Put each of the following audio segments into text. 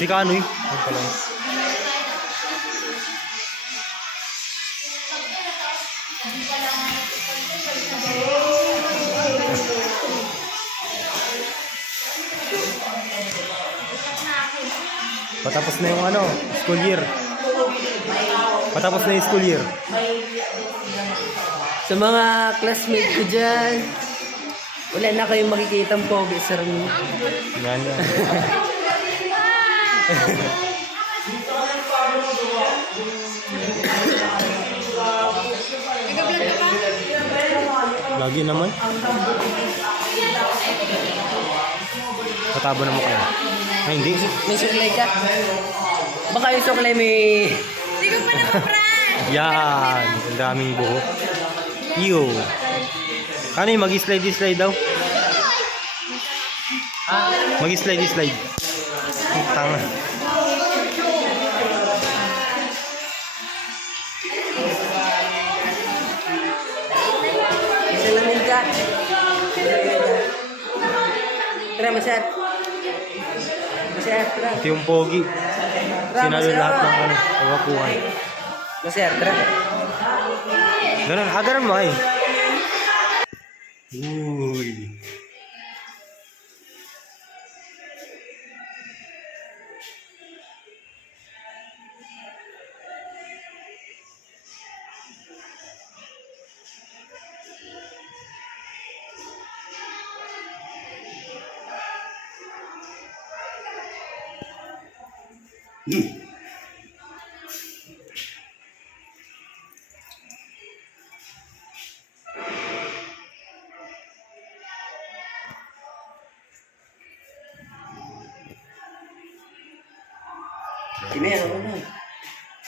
Si Kanoy. Ang pala. Patapos na yung ano, school year. Patapos na yung school year. Sa mga classmates ko dyan, wala na kayong makikita ang pogi, sir. Yan yan. Lagi naman. Patabo na mo kaya. Ay, hindi. May suklay ka? Baka yung suklay may... Hindi ko pa naman. Yan. Ang daming buhok. Iyo. Ano yung mag-slide daw? Mag-slide. Tanga. Salamin ka. Tara, masyad. Masyad, tara. Ito yung pogi. Sinalo lahat ng ano, kawapuan. Masyad, tara. Ganun, ganun mo ay. Uy.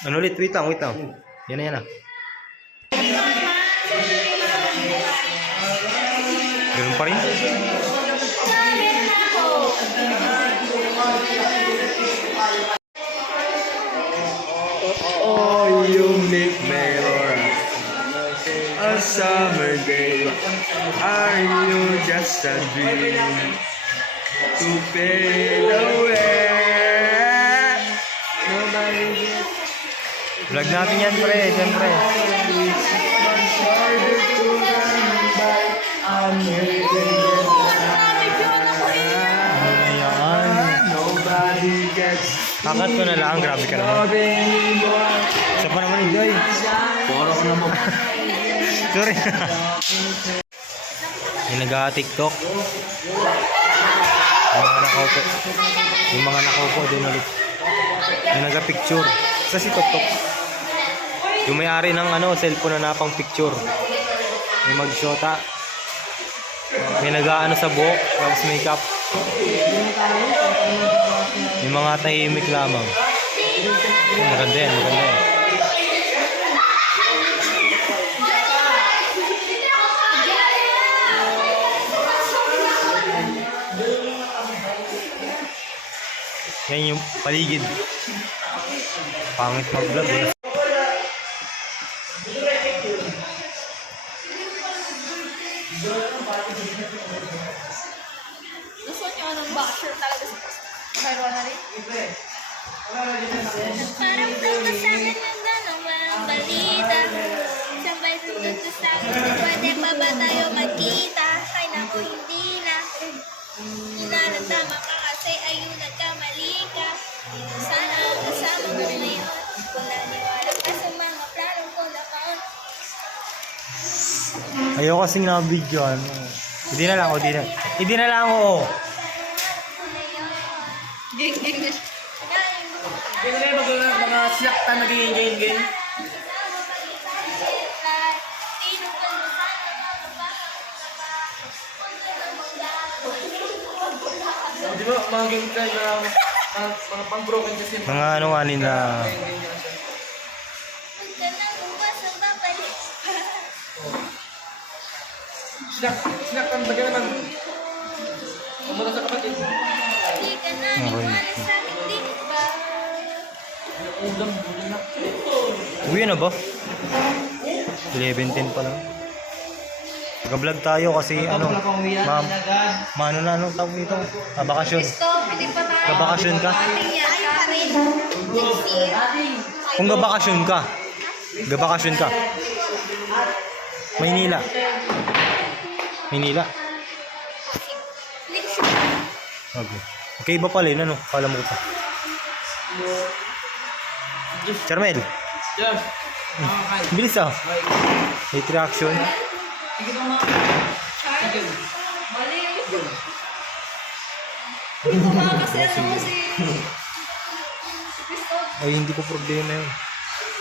Ano ulit? Wait lang. Yan na. Ganun pa rin? Oh, you make me a summer day. Are you just a dream to fade away? Vlog natin yan, pre, siyempre. Kakat ko na lang, grabe ka naman. Isa pa naman, enjoy. Puro ko naman. Sorry. Yung nag-tiktok. Yung mga nakaupo din ulit. Yung nag-picture. Sa si Tok. Yung may-ari ng ano, cellphone na napang picture. May mag-shota. May nag-ano sa buhok, tapos makeup. Yung mga tahimik lamang. Maganda yan. Yan yung paligid. Pangit mag-vlog eh. Gusto niyo ng boxer talaga sa mayroon na rin? Parang tawag sa akin yung dalawang balita. Sabay susunod sa akin, pwede pa ba tayo magkita? Ay naku, hindi na. Inalantama ka kasi ayun nagkamali ka. Sana kasama mo ngayon. Kung naniwala ka sa mga plano ko na kaon. Ayoko kasing na-videoan. Hindi na lang ako. Ging. Hindi na mga sinaktan na ganyan. Di ba, mga ganyan kayo na mga pang-broken kasi. Mga ano nga nila. Sinaktan ba ka naman? Pumunta sa kapatid. Uwi na ba? 11:10 pa lang. Nag-vlog tayo kasi ano na anong tawag nito? Bakasyon. Pwede pa tayo. Gabakasyon ka? Ating yan, Karen. Next year. Kung gabakasyon ka. Maynila. Maynila. Next year. Okay. Okay ba pala yun, ano? Kala mo pa. Charmel. Bilis ah. Hate reaction. Ay, hindi ko problema yun.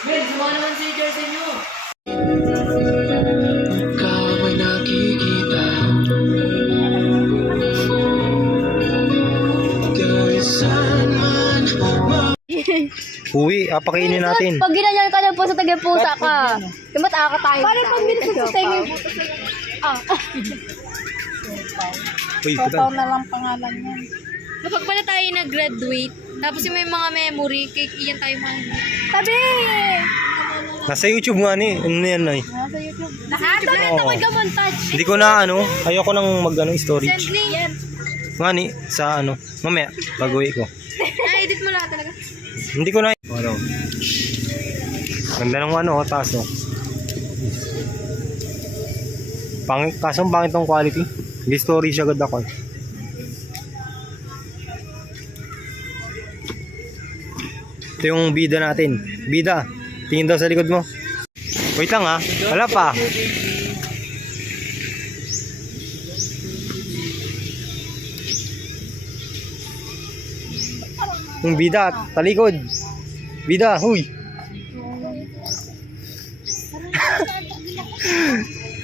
Ben, suma naman si jersey nyo. Uwi, apakainin natin. Pag ginanyan ka ng pusa, taging-pusa ka. Yung mataaka tayo. Pare, pag minsan sa tayo yung pusa sa... Uy, putan. na lang pangalan yan. Kapag pala tayo nag-graduate, tapos yung may mga memory, iyan tayo mga... Sabi! Nasa YouTube nga ni. Ano yan na Nasa YouTube. Lahat? Sabi ito ko montage. Hindi ko na ayoko nang storage. Gently. Yan. Nga ni, sa mamaya, pag-uwi ko. Na-edit mo lahat talaga. Hindi ko na Ganda ng taas kaso pangit tong quality. Hindi storage agad ako. Ito yung bida natin. Bida, tingin daw sa likod mo. Wait lang ha, wala pa. Yung bida, talikod. Bida, huy.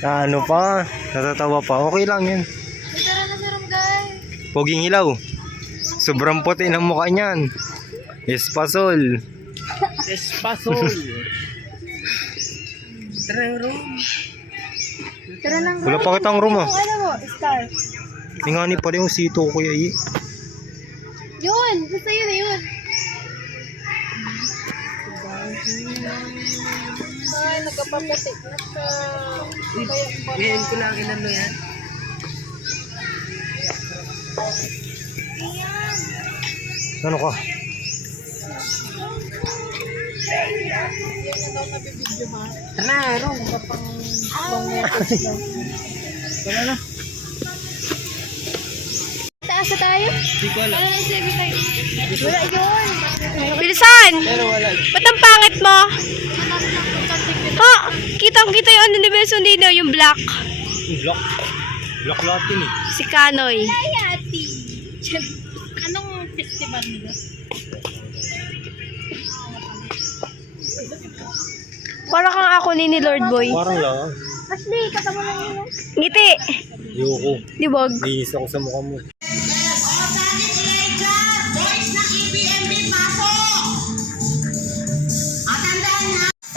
Ano pa? Natatawa pa. Okay lang yan. Tara na sa room, guys. Poging hilaw. Sobrang puti ng mukha niyan. Espasol. Tara na. Wala pa kitang room ah. Ano mo? Star. Tingani pa rin yung sito ko kuya i. Yun! Basta yun na yun. Ay, nagkapaputi na siya. Ngayon ko lang inano yan. Ano ka? Tara, Ron. Taas na tayo? Hindi ko alam. Wala yun. Bilisan! Ba't ang pangit mo? Ha? Kitang-kita yung universo nino, yung black. Block. Block lahat yun eh. Si Kanoy. Hayati. Anong festival nila? Para kang ako ni Lord Boy. Parang lang. Ashley, katama lang yun. Ngiti. Ayoko. Dibog. Linis ako sa mukha mo.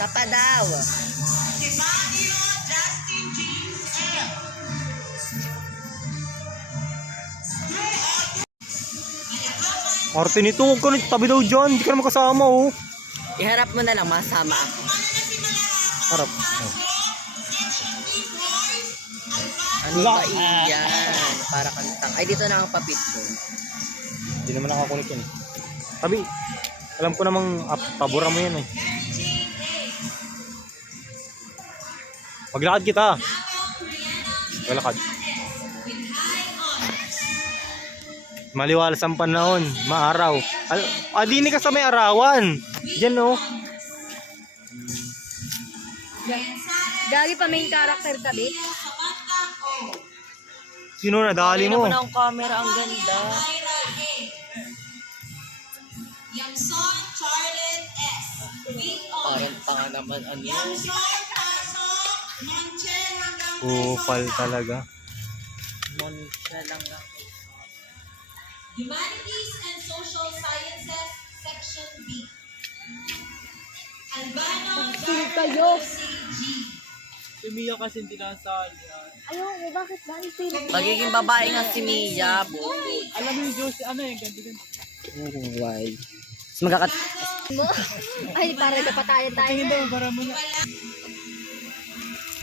Tapa daw. Arte nito, huwag ka na tabi daw dyan. Hindi ka naman kasama oh. Iharap mo na lang, masama ako. Harap. Ano ba iyan? Para kantang. Ay, dito na ang papit ko. Hindi naman nakakunik yan. Tabi. Alam ko namang pabura mo yan eh. Maglakad kita. Maglakad. Maliwalas ang panahon. Maaraw. Dini ka sa may arawan. Diyan oh. Gagi pa main character ka, Bit. Sino na? Dali mo. Naman ang camera, ang ganda. Parang tanga naman ano. Kupal talaga. Monisha lang ako. Humanities and Social Sciences, Section B. Albano, CG. Si Mia kasi hindi nasali. Ayoko, bakit ba? Magiging babae nga si Mia. Alam mo yung Josie, ano yung ganti-ganti? Why? Mas magkakat... Ay, para kapatayan tayo. Tingin daw, bara mo na.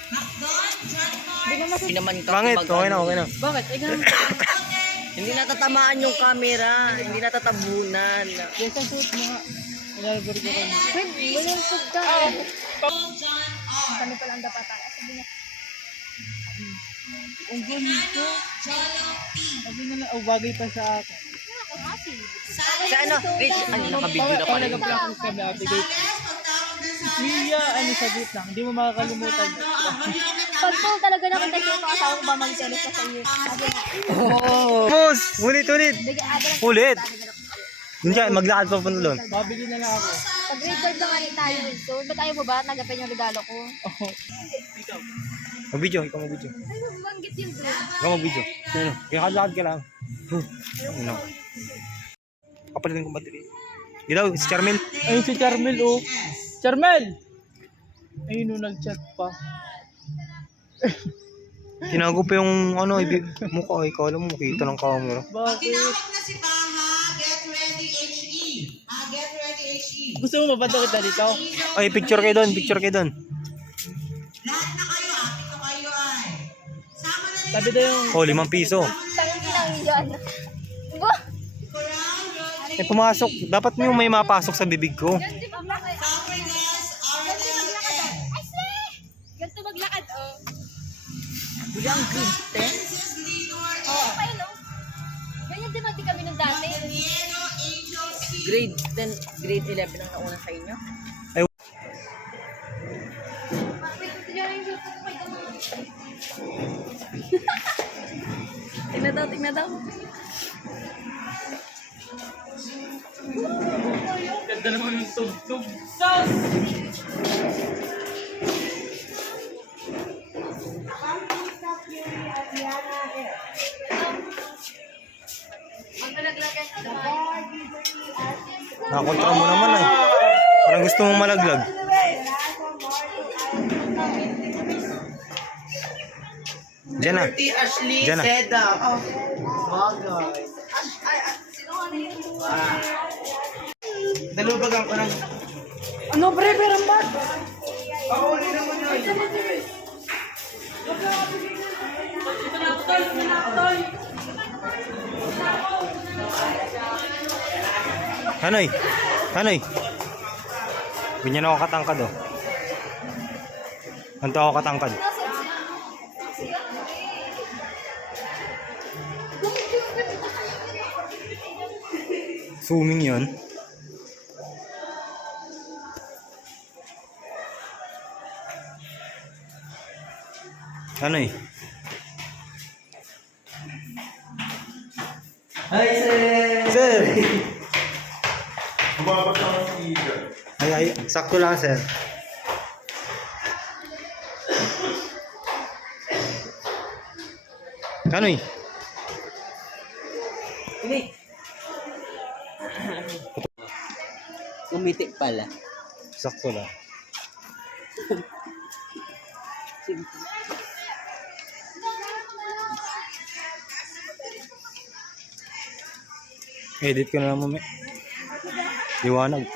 Macdon, John Moore, Hindi naman kasi Pangit, okay na, okay na. Bakit? Eh, ganun. Hindi natatamaan yung camera. Hindi natatabunan. Yes, ang suot mo nga. Inalabor ko kayo. Walang pagka. Kami pala ang dapat tayo. Sabi niya, Ang ganito. Sabi na lang, oh, bagay pa sa akin. Sa ano? Rich, ano, nakabidyo na pala yung Nag-practice kami, update. Mia, ano sagot lang, hindi mo makakalimutan. pag po talaga nakita ko yung asawa ko ba mag-telos ka sa iyo. Sabi niya, Boss! Ulit, ulit! bigyan aga lang. Ulit! Hindi siya, maglakad pa punta doon. Mabili na lang ako. Pag grade 12 lang nga tayo. So, ba't ayaw mo ba? Nagapin yung regalo ko. Oh, Mag-video, ikaw mag-video. Ay, banggit yung grade. Ikaw mag-video. Ano? Kaya kalakad ka lang. Ano? Kapalitin kong battery. Ginaw, si Charmel. ayun si Charmel, oh. Charmel! Ayun, oh, nag-chat pa. Tinago pa yung ano, mukha. Ikaw alam mo, makita ng camera. Bakit? Tinawag na si Baha, get ready HE. Get ready HE. Gusto mo mabato kita dito? Ay, picture kayo doon, picture kayo doon. Lahat na kayo, pito kayo ay. Sama na rin Sabi daw yung... Oh, 5 piso. Tangang kinangin dyan. Bah! Eh, pumasok. Dapat mo yung may mapasok sa bibig ko. Ganti maglakad. Fabregas, Ganti maglakad. Ay, sis! Ganto maglakad, oh. Bilang grade 10. Oo, pa yun, oh. Ganyan din di kami nung dati. Nieno, Angel C. Grade 10, grade 11 ang nauna sa inyo. Tingnan daw. Ganda naman yung tug-tug. Sus! Nakakontra mo naman eh. Parang gusto mong malaglag. Diyan na. Diyan na. Dalubagan ko ng... Ano, pre, pero mat? Hanoy. Hanoy. Ganyan ako katangkad oh. Ganito ako katangkad. Zooming yun. Hanoy. Hi, sir! Sir! Ay, sakto lang, sir. Kanoy? Umiti pala. Sakto lang. Edit ko na lang mamaya. Liwanag.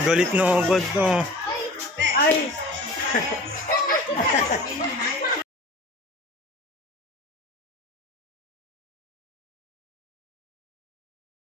Galit no, God no. Ay!